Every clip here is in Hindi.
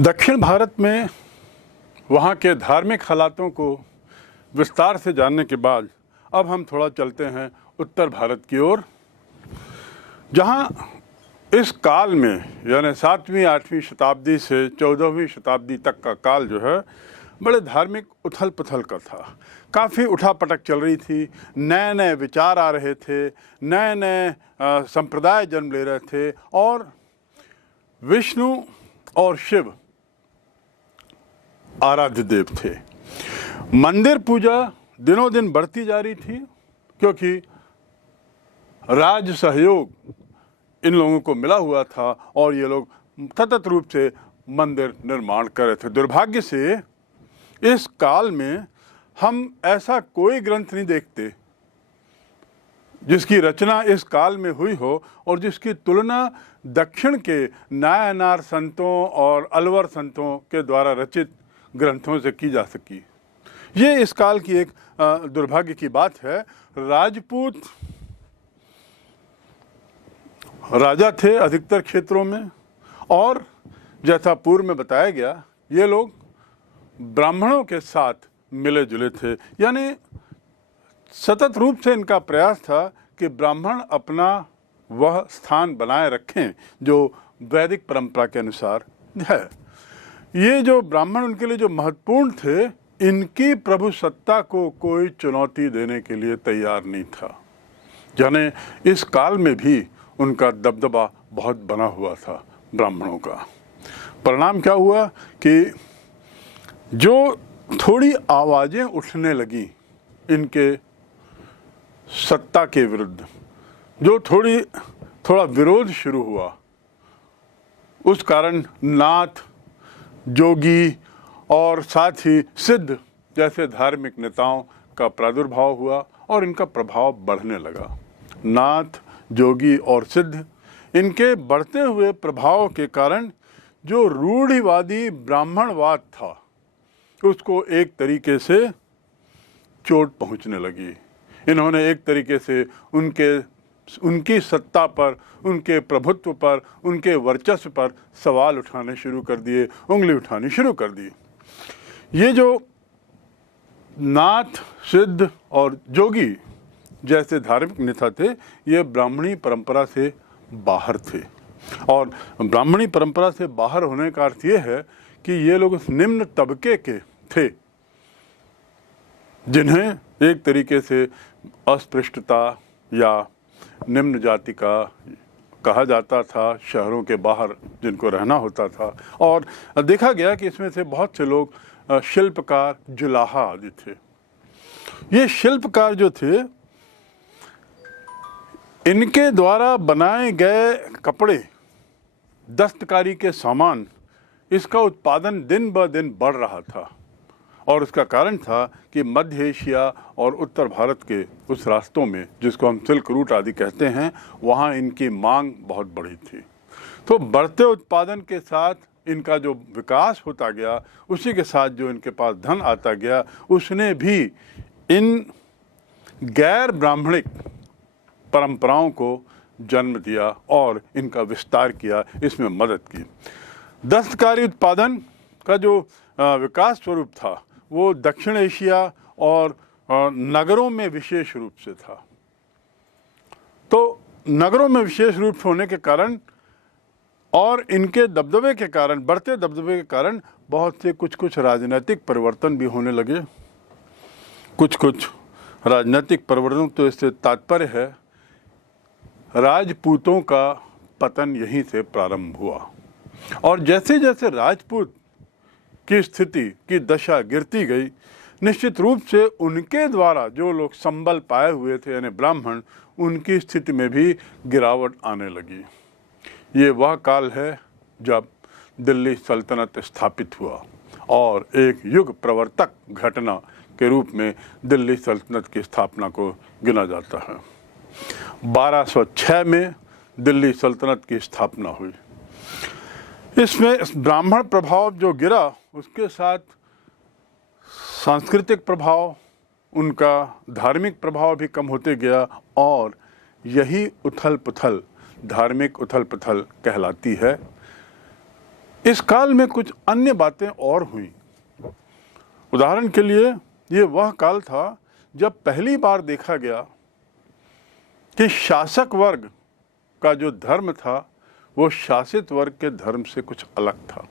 दक्षिण भारत में वहाँ के धार्मिक हालातों को विस्तार से जानने के बाद अब हम थोड़ा चलते हैं उत्तर भारत की ओर, जहाँ इस काल में यानी 7वीं 8वीं शताब्दी से 14वीं शताब्दी तक का काल जो है बड़े धार्मिक उथल पुथल का था। काफ़ी उठापटक चल रही थी, नए नए विचार आ रहे थे, नए नए संप्रदाय जन्म ले रहे थे और विष्णु और शिव आराध्य देव थे। मंदिर पूजा दिनों दिन बढ़ती जा रही थी क्योंकि राज सहयोग इन लोगों को मिला हुआ था और ये लोग सतत रूप से मंदिर निर्माण कर रहे थे। दुर्भाग्य से इस काल में हम ऐसा कोई ग्रंथ नहीं देखते जिसकी रचना इस काल में हुई हो और जिसकी तुलना दक्षिण के नायनार संतों और अलवर संतों के द्वारा रचित ग्रंथों से की जा सकी। ये इस काल की एक दुर्भाग्य की बात है। राजपूत राजा थे अधिकतर क्षेत्रों में और जैसा पूर्व में बताया गया ये लोग ब्राह्मणों के साथ मिले जुले थे, यानी सतत रूप से इनका प्रयास था कि ब्राह्मण अपना वह स्थान बनाए रखें जो वैदिक परंपरा के अनुसार है। ये जो ब्राह्मण उनके लिए जो महत्वपूर्ण थे, इनकी प्रभु सत्ता को कोई चुनौती देने के लिए तैयार नहीं था। यानी इस काल में भी उनका दबदबा बहुत बना हुआ था ब्राह्मणों का। परिणाम क्या हुआ कि जो थोड़ी आवाज़ें उठने लगी इनके सत्ता के विरुद्ध, जो थोड़ा विरोध शुरू हुआ, उस कारण नाथ, जोगी और साथ ही सिद्ध जैसे धार्मिक नेताओं का प्रादुर्भाव हुआ और इनका प्रभाव बढ़ने लगा। नाथ, जोगी और सिद्ध, इनके बढ़ते हुए प्रभाव के कारण जो रूढ़िवादी ब्राह्मणवाद था उसको एक तरीके से चोट पहुंचने लगी। इन्होंने एक तरीके से उनकी सत्ता पर, उनके प्रभुत्व पर, उनके वर्चस्व पर सवाल उठाने शुरू कर दिए, उंगली उठानी शुरू कर दी। ये जो नाथ, सिद्ध और जोगी जैसे धार्मिक नेता थे, ये ब्राह्मणी परंपरा से बाहर थे और ब्राह्मणी परंपरा से बाहर होने का अर्थ ये है कि ये लोग उस निम्न तबके के थे जिन्हें एक तरीके से अस्पृश्यता या निम्न जाति का कहा जाता था, शहरों के बाहर जिनको रहना होता था। और देखा गया कि इसमें से बहुत से लोग शिल्पकार, जुलाहा आदि थे। ये शिल्पकार जो थे, इनके द्वारा बनाए गए कपड़े, दस्तकारी के सामान, इसका उत्पादन दिन ब दिन बढ़ रहा था और उसका कारण था कि मध्य एशिया और उत्तर भारत के उस रास्तों में, जिसको हम सिल्क रूट आदि कहते हैं, वहाँ इनकी मांग बहुत बड़ी थी। तो बढ़ते उत्पादन के साथ इनका जो विकास होता गया, उसी के साथ जो इनके पास धन आता गया, उसने भी इन गैर ब्राह्मणिक परंपराओं को जन्म दिया और इनका विस्तार किया, इसमें मदद की। दस्तकारी उत्पादन का जो विकास स्वरूप था वो दक्षिण एशिया और नगरों में विशेष रूप से था। तो नगरों में विशेष रूप से होने के कारण और इनके दबदबे के कारण, बढ़ते दबदबे के कारण बहुत से कुछ राजनीतिक परिवर्तन भी होने लगे। कुछ राजनीतिक परिवर्तन, तो इससे तात्पर्य है राजपूतों का पतन यहीं से प्रारंभ हुआ। और जैसे जैसे राजपूत की स्थिति की दशा गिरती गई, निश्चित रूप से उनके द्वारा जो लोग संबल पाए हुए थे यानी ब्राह्मण, उनकी स्थिति में भी गिरावट आने लगी। ये वह काल है जब दिल्ली सल्तनत स्थापित हुआ और एक युग प्रवर्तक घटना के रूप में दिल्ली सल्तनत की स्थापना को गिना जाता है। 1206 में दिल्ली सल्तनत की स्थापना हुई। इसमें ब्राह्मण प्रभाव जो गिरा, उसके साथ सांस्कृतिक प्रभाव, उनका धार्मिक प्रभाव भी कम होते गया और यही उथल पुथल, धार्मिक उथल पुथल कहलाती है। इस काल में कुछ अन्य बातें और हुई। उदाहरण के लिए ये वह काल था जब पहली बार देखा गया कि शासक वर्ग का जो धर्म था वो शासित वर्ग के धर्म से कुछ अलग था।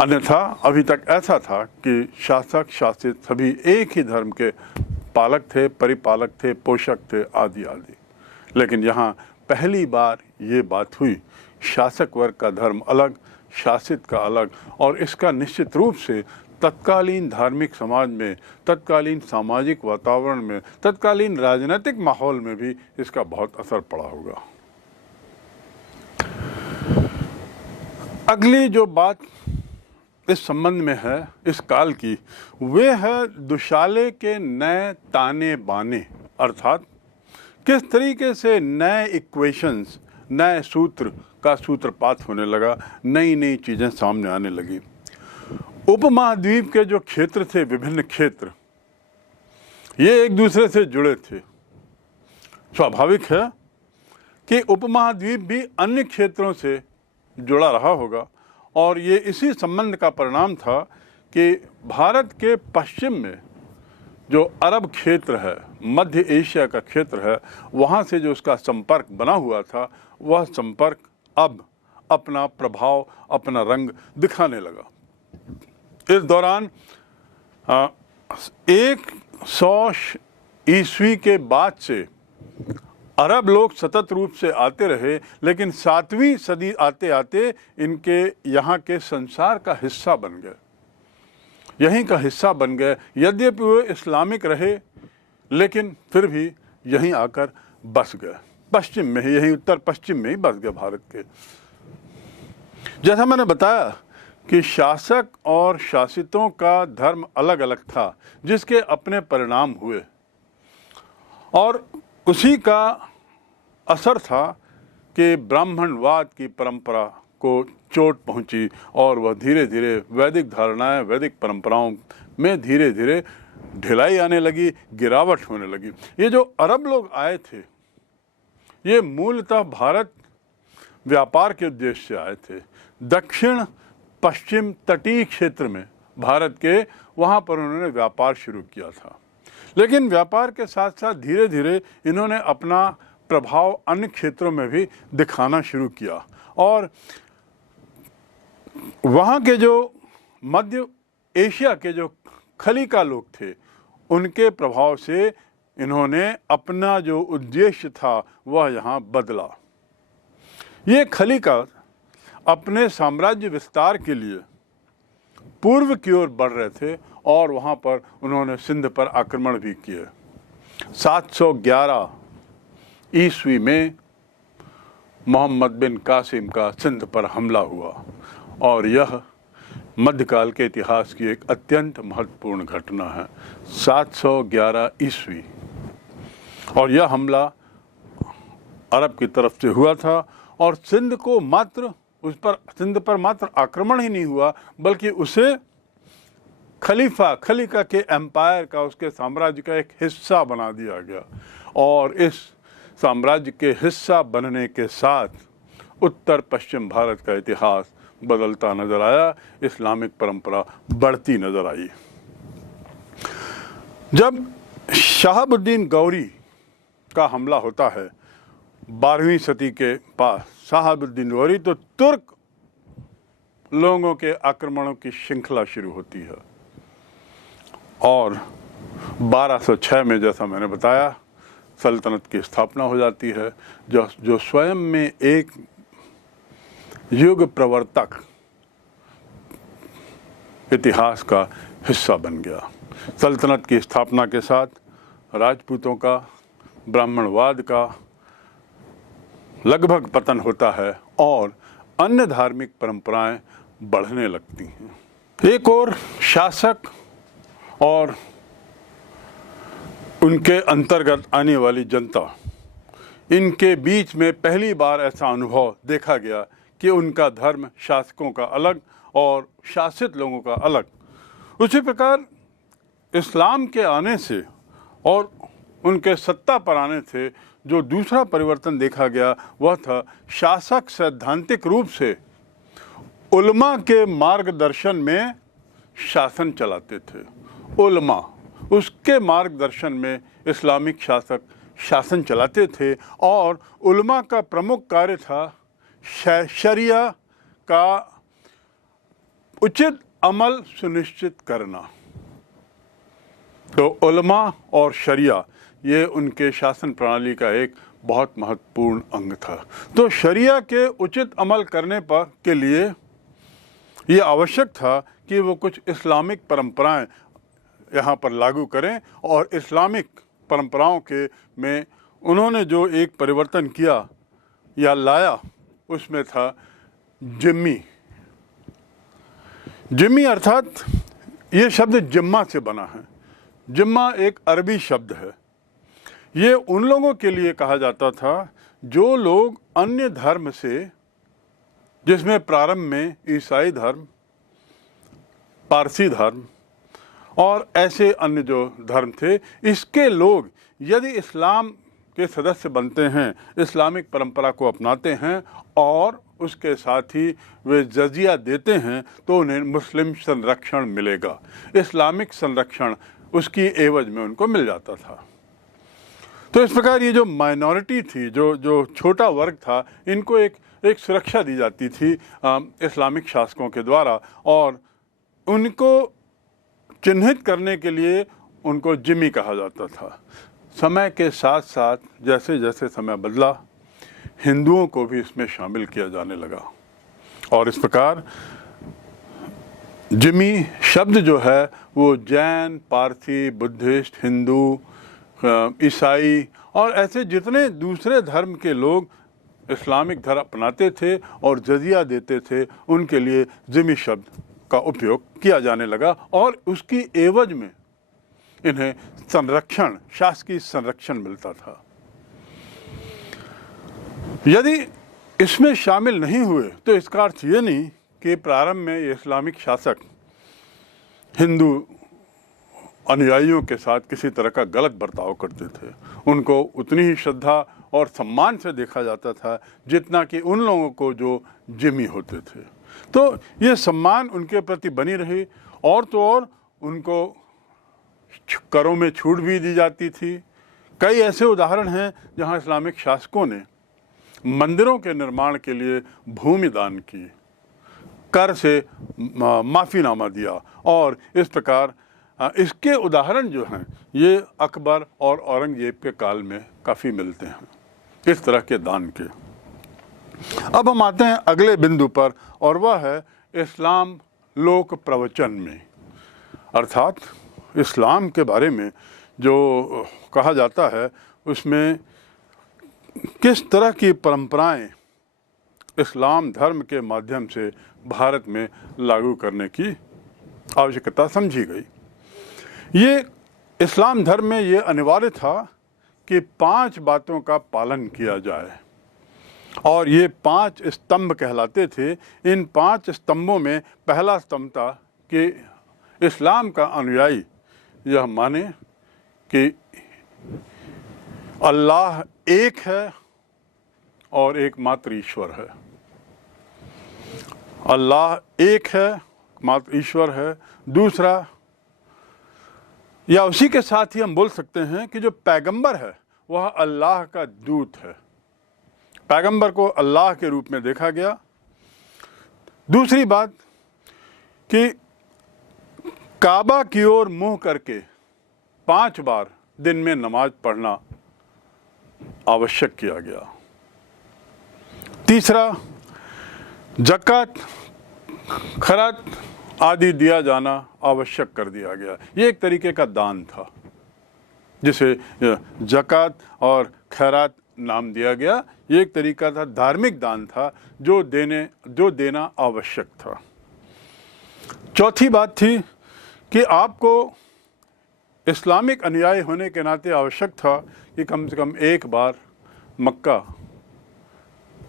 अन्यथा अभी तक ऐसा था कि शासक शासित सभी एक ही धर्म के पालक थे, परिपालक थे, पोषक थे, आदि आदि। लेकिन यहाँ पहली बार ये बात हुई, शासक वर्ग का धर्म अलग, शासित का अलग, और इसका निश्चित रूप से तत्कालीन धार्मिक समाज में, तत्कालीन सामाजिक वातावरण में, तत्कालीन राजनीतिक माहौल में भी इसका बहुत असर पड़ा होगा। अगली जो बात इस संबंध में है इस काल की, वे है दुशाले के नए ताने बाने, अर्थात किस तरीके से नए इक्वेशंस, नए सूत्र का सूत्रपात होने लगा, नई नई चीज़ें सामने आने लगी। उपमहाद्वीप के जो क्षेत्र थे, विभिन्न क्षेत्र, ये एक दूसरे से जुड़े थे। स्वाभाविक है कि उपमहाद्वीप भी अन्य क्षेत्रों से जुड़ा रहा होगा, और ये इसी संबंध का परिणाम था कि भारत के पश्चिम में जो अरब क्षेत्र है, मध्य एशिया का क्षेत्र है, वहाँ से जो उसका संपर्क बना हुआ था, वह संपर्क अब अपना प्रभाव, अपना रंग दिखाने लगा। इस दौरान 100 ईस्वी के बाद से अरब लोग सतत रूप से आते रहे, लेकिन 7वीं सदी आते आते इनके यहाँ के संसार का हिस्सा बन गए, यहीं का हिस्सा बन गए। यद्यपि वे इस्लामिक रहे, लेकिन फिर भी यहीं आकर बस गए, पश्चिम में ही, यहीं उत्तर पश्चिम में ही बस गए भारत के। जैसा मैंने बताया कि शासक और शासितों का धर्म अलग अलग था, जिसके अपने परिणाम हुए, और उसी का असर था कि ब्राह्मणवाद की परंपरा को चोट पहुंची, और वह धीरे धीरे वैदिक धारणाएं, वैदिक परंपराओं में धीरे धीरे ढिलाई आने लगी, गिरावट होने लगी। ये जो अरब लोग आए थे, ये मूलतः भारत व्यापार के उद्देश्य से आए थे। दक्षिण पश्चिम तटीय क्षेत्र में भारत के, वहाँ पर उन्होंने व्यापार शुरू किया था। लेकिन व्यापार के साथ साथ धीरे धीरे इन्होंने अपना प्रभाव अन्य क्षेत्रों में भी दिखाना शुरू किया, और वहाँ के जो मध्य एशिया के जो खलीका लोग थे, उनके प्रभाव से इन्होंने अपना जो उद्देश्य था वह यहाँ बदला। ये खलीका अपने साम्राज्य विस्तार के लिए पूर्व की ओर बढ़ रहे थे, और वहाँ पर उन्होंने सिंध पर आक्रमण भी किए। 711 ईस्वी में मोहम्मद बिन कासिम का सिंध पर हमला हुआ, और यह मध्यकाल के इतिहास की एक अत्यंत महत्वपूर्ण घटना है। 711 ईस्वी, और यह हमला अरब की तरफ से हुआ था, और सिंध को मात्र सिंध पर मात्र आक्रमण ही नहीं हुआ, बल्कि उसे खलीका के एम्पायर का, उसके साम्राज्य का एक हिस्सा बना दिया गया। और इस साम्राज्य के हिस्सा बनने के साथ उत्तर पश्चिम भारत का इतिहास बदलता नजर आया, इस्लामिक परंपरा बढ़ती नजर आई। जब शहाबुद्दीन गौरी का हमला होता है 12वीं सदी के पास, शहाबुद्दीन गौरी, तो तुर्क लोगों के आक्रमणों की श्रृंखला शुरू होती है, और 1206 में, जैसा मैंने बताया, सल्तनत की स्थापना हो जाती है, जो स्वयं में एक युग प्रवर्तक इतिहास का हिस्सा बन गया। सल्तनत की स्थापना के साथ राजपूतों का, ब्राह्मणवाद का लगभग पतन होता है, और अन्य धार्मिक परंपराएं बढ़ने लगती हैं। एक और शासक और उनके अंतर्गत आने वाली जनता, इनके बीच में पहली बार ऐसा अनुभव देखा गया कि उनका धर्म शासकों का अलग और शासित लोगों का अलग। उसी प्रकार इस्लाम के आने से और उनके सत्ता पर आने से जो दूसरा परिवर्तन देखा गया, वह था शासक सैद्धांतिक रूप से उलमा के मार्गदर्शन में शासन चलाते थे। उलमा, उसके मार्गदर्शन में इस्लामिक शासक शासन चलाते थे और उलमा का प्रमुख कार्य था शरिया का उचित अमल सुनिश्चित करना। तो उलमा और शरिया ये उनके शासन प्रणाली का एक बहुत महत्वपूर्ण अंग था। तो शरिया के उचित अमल करने के लिए ये आवश्यक था कि वो कुछ इस्लामिक परंपराएं यहाँ पर लागू करें, और इस्लामिक परंपराओं के में उन्होंने जो एक परिवर्तन किया या लाया उसमें था जिम्मी। जिम्मी अर्थात ये शब्द जिम्मा से बना है। जिम्मा एक अरबी शब्द है। ये उन लोगों के लिए कहा जाता था जो लोग अन्य धर्म से, जिसमें प्रारंभ में ईसाई धर्म, पारसी धर्म और ऐसे अन्य जो धर्म थे, इसके लोग यदि इस्लाम के सदस्य बनते हैं, इस्लामिक परंपरा को अपनाते हैं और उसके साथ ही वे जजिया देते हैं, तो उन्हें मुस्लिम संरक्षण मिलेगा। इस्लामिक संरक्षण उसकी एवज में उनको मिल जाता था। तो इस प्रकार ये जो माइनॉरिटी थी, जो छोटा वर्ग था, इनको एक सुरक्षा दी जाती थी इस्लामिक शासकों के द्वारा, और उनको चिन्हित करने के लिए उनको जिम्मी कहा जाता था। समय के साथ साथ जैसे जैसे समय बदला, हिंदुओं को भी इसमें शामिल किया जाने लगा, और इस प्रकार जिम्मी शब्द जो है वो जैन, पारसी, बुद्धिस्ट, हिंदू, ईसाई और ऐसे जितने दूसरे धर्म के लोग इस्लामिक धर्म अपनाते थे और जजिया देते थे, उनके लिए जिम्मी शब्द का उपयोग किया जाने लगा, और उसकी एवज में इन्हें संरक्षण, शासकीय संरक्षण मिलता था। यदि इसमें शामिल नहीं हुए तो इसका अर्थ ये नहीं कि प्रारंभ में ये इस्लामिक शासक हिंदू अनुयायियों के साथ किसी तरह का गलत बर्ताव करते थे। उनको उतनी ही श्रद्धा और सम्मान से देखा जाता था जितना कि उन लोगों को जो जिम्मी होते थे। तो ये सम्मान उनके प्रति बनी रही, और तो और उनको करों में छूट भी दी जाती थी। कई ऐसे उदाहरण हैं जहां इस्लामिक शासकों ने मंदिरों के निर्माण के लिए भूमि दान की, कर से माफ़ीनामा दिया, और इस प्रकार इसके उदाहरण जो हैं ये अकबर और औरंगजेब के काल में काफ़ी मिलते हैं इस तरह के दान के। अब हम आते हैं अगले बिंदु पर, और वह है इस्लाम लोक प्रवचन में, अर्थात इस्लाम के बारे में जो कहा जाता है उसमें किस तरह की परंपराएं इस्लाम धर्म के माध्यम से भारत में लागू करने की आवश्यकता समझी गई। ये इस्लाम धर्म में ये अनिवार्य था कि 5 बातों का पालन किया जाए, और ये 5 स्तंभ कहलाते थे। इन 5 स्तंभों में पहला स्तंभ था कि इस्लाम का अनुयायी यह माने कि अल्लाह एक है और एकमात्र ईश्वर है। अल्लाह एक है, मात्र ईश्वर है। दूसरा, या उसी के साथ ही हम बोल सकते हैं कि जो पैगंबर है वह अल्लाह का दूत है। पैगंबर को अल्लाह के रूप में देखा गया। दूसरी बात कि काबा की ओर मुंह करके 5 बार दिन में नमाज पढ़ना आवश्यक किया गया। तीसरा, ज़कात, खैरात आदि दिया जाना आवश्यक कर दिया गया। ये एक तरीके का दान था जिसे ज़कात और खैरात नाम दिया गया। ये एक तरीका था, धार्मिक दान था जो देना आवश्यक था। चौथी बात थी कि आपको इस्लामिक अनुयायी होने के नाते आवश्यक था कि कम से कम एक बार मक्का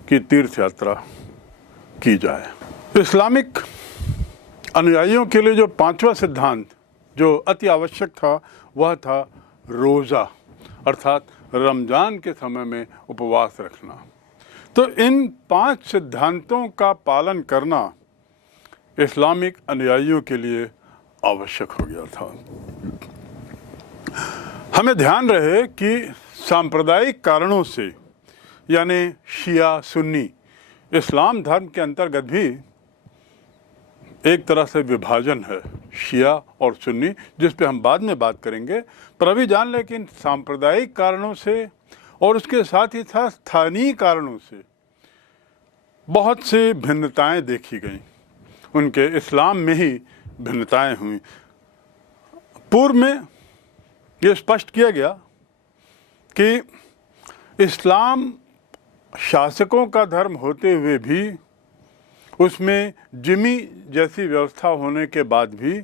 की तीर्थ यात्रा की जाए। इस्लामिक अनुयायियों के लिए जो 5वां सिद्धांत जो अति आवश्यक था वह था रोज़ा, अर्थात रमज़ान के समय में उपवास रखना। तो इन 5 सिद्धांतों का पालन करना इस्लामिक अनुयायियों के लिए आवश्यक हो गया था। हमें ध्यान रहे कि सांप्रदायिक कारणों से, यानी शिया सुन्नी, इस्लाम धर्म के अंतर्गत भी एक तरह से विभाजन है, शिया और सुन्नी, जिस पे हम बाद में बात करेंगे। पर अभी जान लें कि इन सांप्रदायिक कारणों से और उसके साथ ही साथ स्थानीय कारणों से बहुत सी भिन्नताएं देखी गईं, उनके इस्लाम में ही भिन्नताएं हुई। पूर्व में ये स्पष्ट किया गया कि इस्लाम शासकों का धर्म होते हुए भी उसमें जिम्मी जैसी व्यवस्था होने के बाद भी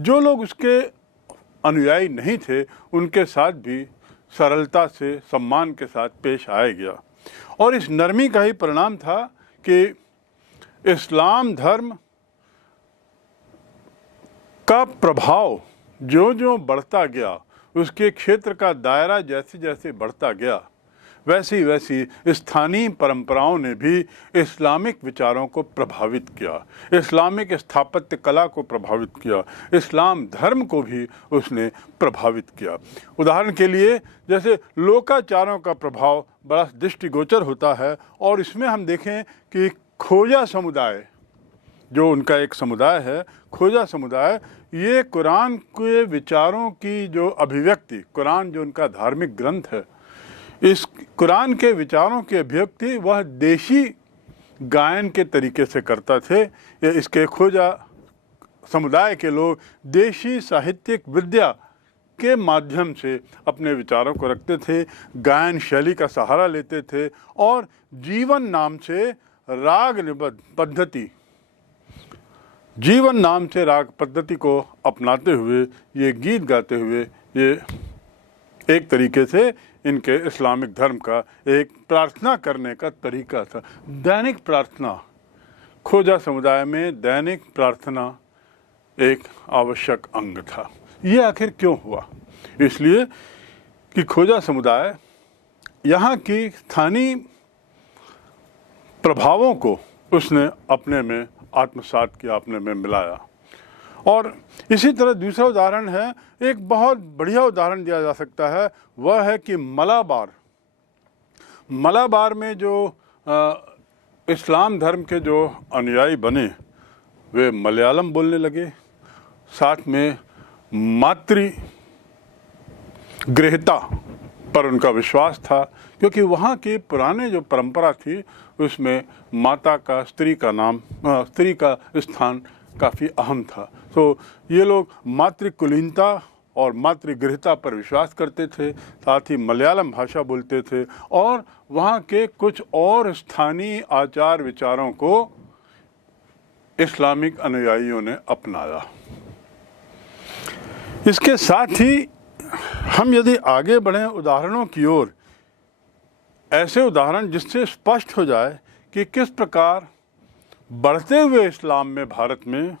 जो लोग उसके अनुयायी नहीं थे उनके साथ भी सरलता से, सम्मान के साथ पेश आया गया। और इस नरमी का ही परिणाम था कि इस्लाम धर्म का प्रभाव जो बढ़ता गया, उसके क्षेत्र का दायरा जैसे जैसे बढ़ता गया, वैसी वैसी स्थानीय परंपराओं ने भी इस्लामिक विचारों को प्रभावित किया, इस्लामिक स्थापत्य कला को प्रभावित किया, इस्लाम धर्म को भी उसने प्रभावित किया। उदाहरण के लिए जैसे लोकाचारों का प्रभाव बड़ा दृष्टिगोचर होता है, और इसमें हम देखें कि खोजा समुदाय, जो उनका एक समुदाय है, खोजा समुदाय, ये कुरान के विचारों की जो अभिव्यक्ति, कुरान जो उनका धार्मिक ग्रंथ है, इस कुरान के विचारों की अभिव्यक्ति वह देशी गायन के तरीके से करता थे। इसके खोजा समुदाय के लोग देशी साहित्यिक विद्या के माध्यम से अपने विचारों को रखते थे, गायन शैली का सहारा लेते थे और जीवन नाम से राग पद्धति, जीवन नाम से राग पद्धति को अपनाते हुए ये गीत गाते हुए, ये एक तरीके से इनके इस्लामिक धर्म का एक प्रार्थना करने का तरीका था। दैनिक प्रार्थना, खोजा समुदाय में दैनिक प्रार्थना एक आवश्यक अंग था। ये आखिर क्यों हुआ? इसलिए कि खोजा समुदाय यहाँ की स्थानीय प्रभावों को उसने अपने में आत्मसात किया, अपने में मिलाया। और इसी तरह दूसरा उदाहरण है, एक बहुत बढ़िया उदाहरण दिया जा सकता है, वह है कि मलाबार में जो इस्लाम धर्म के जो अनुयायी बने वे मलयालम बोलने लगे, साथ में मातृगृहता पर उनका विश्वास था, क्योंकि वहाँ की पुराने जो परंपरा थी उसमें माता का, स्त्री का स्थान काफ़ी अहम था। तो ये लोग मातृकुलीनता और मातृगृहता पर विश्वास करते थे, साथ ही मलयालम भाषा बोलते थे और वहाँ के कुछ और स्थानीय आचार विचारों को इस्लामिक अनुयायियों ने अपनाया। इसके साथ ही हम यदि आगे बढ़ें उदाहरणों की ओर, ऐसे उदाहरण जिससे स्पष्ट हो जाए कि किस प्रकार बढ़ते हुए इस्लाम में भारत में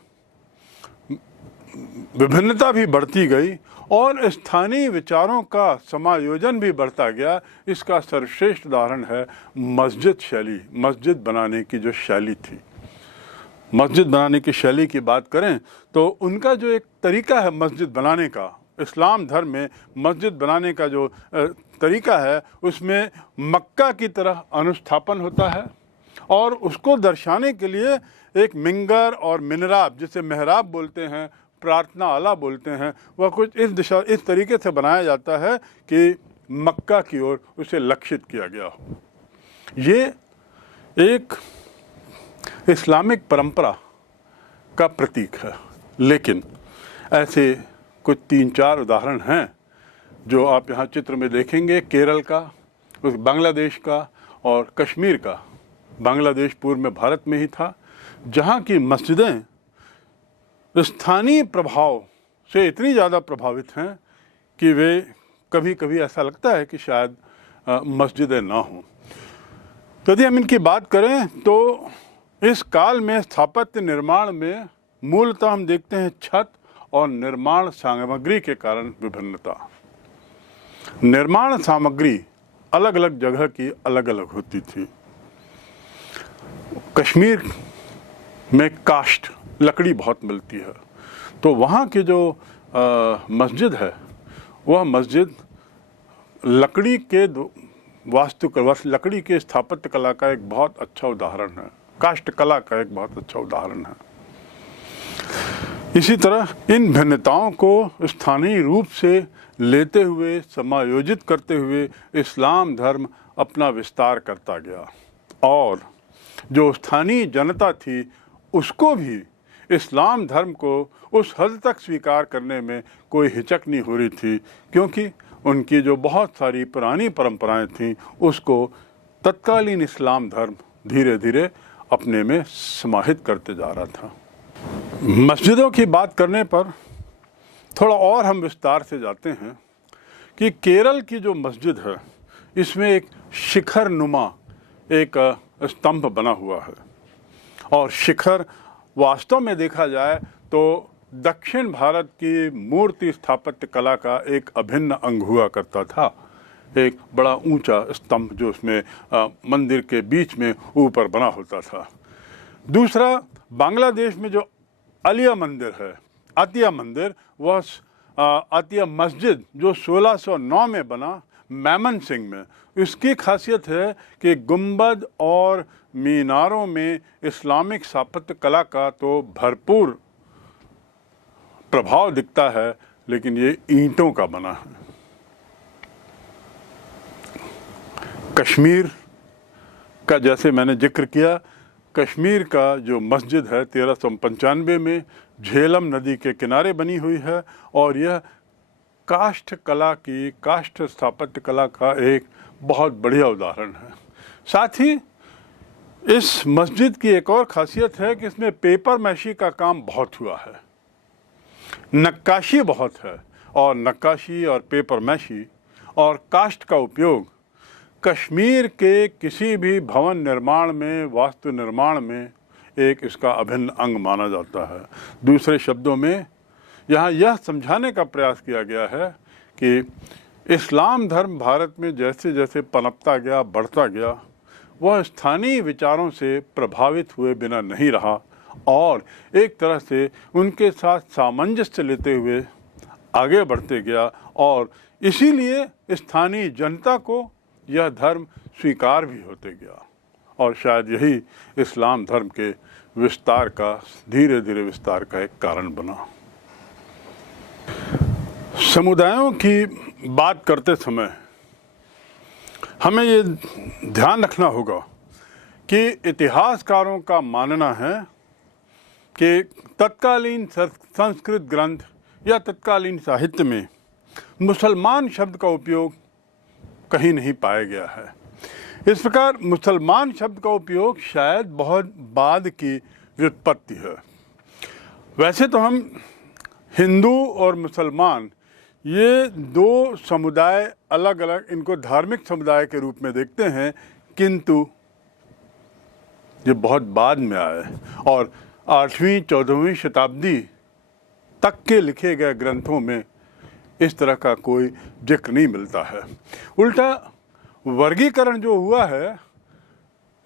विभिन्नता भी बढ़ती गई और स्थानीय विचारों का समायोजन भी बढ़ता गया, इसका सर्वश्रेष्ठ उदाहरण है मस्जिद शैली, मस्जिद बनाने की जो शैली थी। मस्जिद बनाने की शैली की बात करें तो उनका जो एक तरीका है मस्जिद बनाने का, इस्लाम धर्म में मस्जिद बनाने का जो तरीका है उसमें मक्का की तरह अनुस्थापन होता है और उसको दर्शाने के लिए एक मिंगर और मिनराब, जिसे मेहराब बोलते हैं, प्रार्थना आला बोलते हैं, वह कुछ इस तरीके से बनाया जाता है कि मक्का की ओर उसे लक्षित किया गया हो। ये एक इस्लामिक परंपरा का प्रतीक है। लेकिन ऐसे कुछ 3-4 उदाहरण हैं जो आप यहाँ चित्र में देखेंगे, केरल का, बांग्लादेश का और कश्मीर का। बांग्लादेश पूर्व में भारत में ही था, जहाँ की मस्जिदें स्थानीय प्रभाव से इतनी ज़्यादा प्रभावित हैं कि वे कभी कभी ऐसा लगता है कि शायद मस्जिदें ना हों। यदि हम इनकी बात करें तो इस काल में स्थापत्य निर्माण में मूलतः हम देखते हैं छत और निर्माण सामग्री के कारण विभिन्नता। निर्माण सामग्री अलग अलग जगह की अलग अलग होती थी। कश्मीर में काष्ठ लकड़ी बहुत मिलती है। तो वहाँ की जो मस्जिद है वह मस्जिद लकड़ी के लकड़ी के स्थापत्य कला का एक बहुत अच्छा उदाहरण है, काष्ठ कला का एक बहुत अच्छा उदाहरण है। इसी तरह इन भिन्नताओं को स्थानीय रूप से लेते हुए, समायोजित करते हुए इस्लाम धर्म अपना विस्तार करता गया और जो स्थानीय जनता थी उसको भी इस्लाम धर्म को उस हद तक स्वीकार करने में कोई हिचक नहीं हो रही थी, क्योंकि उनकी जो बहुत सारी पुरानी परंपराएं थीं उसको तत्कालीन इस्लाम धर्म धीरे धीरे अपने में समाहित करते जा रहा था। मस्जिदों की बात करने पर थोड़ा और हम विस्तार से जाते हैं कि केरल की जो मस्जिद है इसमें एक शिखर नुमा एक स्तंभ बना हुआ है और शिखर वास्तव में देखा जाए तो दक्षिण भारत की मूर्ति स्थापत्य कला का एक अभिन्न अंग हुआ करता था। एक बड़ा ऊंचा स्तंभ जो उसमें मंदिर के बीच में ऊपर बना होता था। दूसरा, बांग्लादेश में जो अलिया मंदिर है, अतिया मंदिर, वह अतिया मस्जिद जो 1609 में बना मैमन सिंह में, इसकी खासियत है कि गुंबद और मीनारों में इस्लामिक स्थापत्य कला का तो भरपूर प्रभाव दिखता है, लेकिन ये ईंटों का बना है। कश्मीर का जैसे मैंने जिक्र किया, कश्मीर का जो मस्जिद है 1395 में झेलम नदी के किनारे बनी हुई है और यह काष्ठ कला की, काष्ठ स्थापत्य कला का एक बहुत बढ़िया उदाहरण है। साथ ही इस मस्जिद की एक और खासियत है कि इसमें पेपर मैशी का काम बहुत हुआ है, नक्काशी बहुत है और नक्काशी और पेपर मैशी और काष्ठ का उपयोग कश्मीर के किसी भी भवन निर्माण में, वास्तु निर्माण में एक इसका अभिन्न अंग माना जाता है। दूसरे शब्दों में यहाँ यह समझाने का प्रयास किया गया है कि इस्लाम धर्म भारत में जैसे जैसे पनपता गया, बढ़ता गया, वह स्थानीय विचारों से प्रभावित हुए बिना नहीं रहा और एक तरह से उनके साथ सामंजस्य लेते हुए आगे बढ़ते गया और इसीलिए स्थानीय जनता को यह धर्म स्वीकार भी होते गया और शायद यही इस्लाम धर्म के विस्तार का, धीरे धीरे विस्तार का एक कारण बना। समुदायों की बात करते समय हमें ये ध्यान रखना होगा कि इतिहासकारों का मानना है कि तत्कालीन संस्कृत ग्रंथ या तत्कालीन साहित्य में मुसलमान शब्द का उपयोग कहीं नहीं पाया गया है। इस प्रकार मुसलमान शब्द का उपयोग शायद बहुत बाद की व्युत्पत्ति है। वैसे तो हम हिंदू और मुसलमान ये दो समुदाय अलग अलग, इनको धार्मिक समुदाय के रूप में देखते हैं, किंतु ये बहुत बाद में आए और 8वीं 14वीं शताब्दी तक के लिखे गए ग्रंथों में इस तरह का कोई जिक्र नहीं मिलता है। उल्टा वर्गीकरण जो हुआ है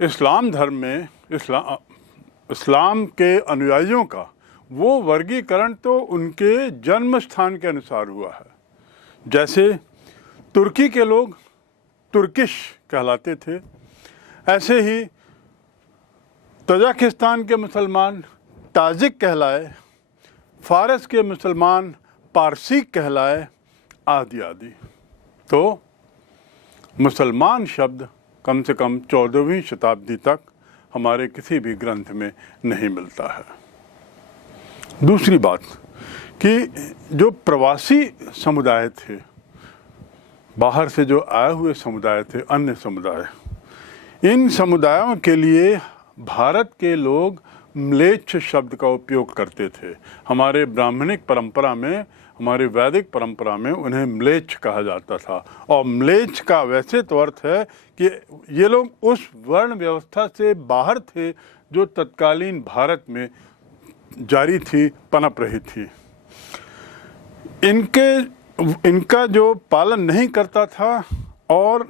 इस्लाम धर्म में, इस्लाम के अनुयायियों का, वो वर्गीकरण तो उनके जन्म स्थान के अनुसार हुआ है। जैसे तुर्की के लोग तुर्किश कहलाते थे, ऐसे ही तजाकिस्तान के मुसलमान ताजिक कहलाए, फारस के मुसलमान पारसी कहलाए, आदि आदि। तो मुसलमान शब्द कम से कम 14वीं शताब्दी तक हमारे किसी भी ग्रंथ में नहीं मिलता है। दूसरी बात कि जो प्रवासी समुदाय थे, बाहर से जो आए हुए समुदाय थे, अन्य समुदाय, इन समुदायों के लिए भारत के लोग म्लेच्छ शब्द का उपयोग करते थे। हमारे ब्राह्मणिक परंपरा में, हमारे वैदिक परंपरा में उन्हें म्लेच्छ कहा जाता था और म्लेच्छ का वैसे तो अर्थ है कि ये लोग उस वर्ण व्यवस्था से बाहर थे जो तत्कालीन भारत में जारी थी, पनप रही थी। इनका जो पालन नहीं करता था और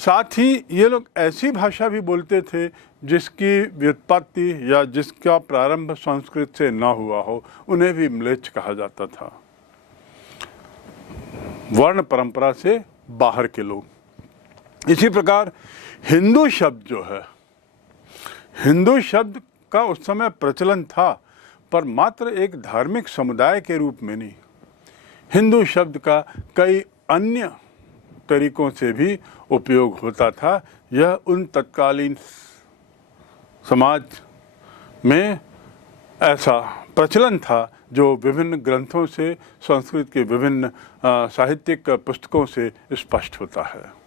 साथ ही ये लोग ऐसी भाषा भी बोलते थे जिसकी व्युत्पत्ति या जिसका प्रारंभ संस्कृत से ना हुआ हो, उन्हें भी म्लेच्छ कहा जाता था। वर्ण परंपरा से बाहर के लोग। इसी प्रकार हिंदू शब्द जो है, हिंदू शब्द का उस समय प्रचलन था, पर मात्र एक धार्मिक समुदाय के रूप में नहीं। हिंदू शब्द का कई अन्य तरीकों से भी उपयोग होता था। यह उन तत्कालीन समाज में ऐसा प्रचलन था जो विभिन्न ग्रंथों से, संस्कृत के विभिन्न साहित्यिक पुस्तकों से स्पष्ट होता है।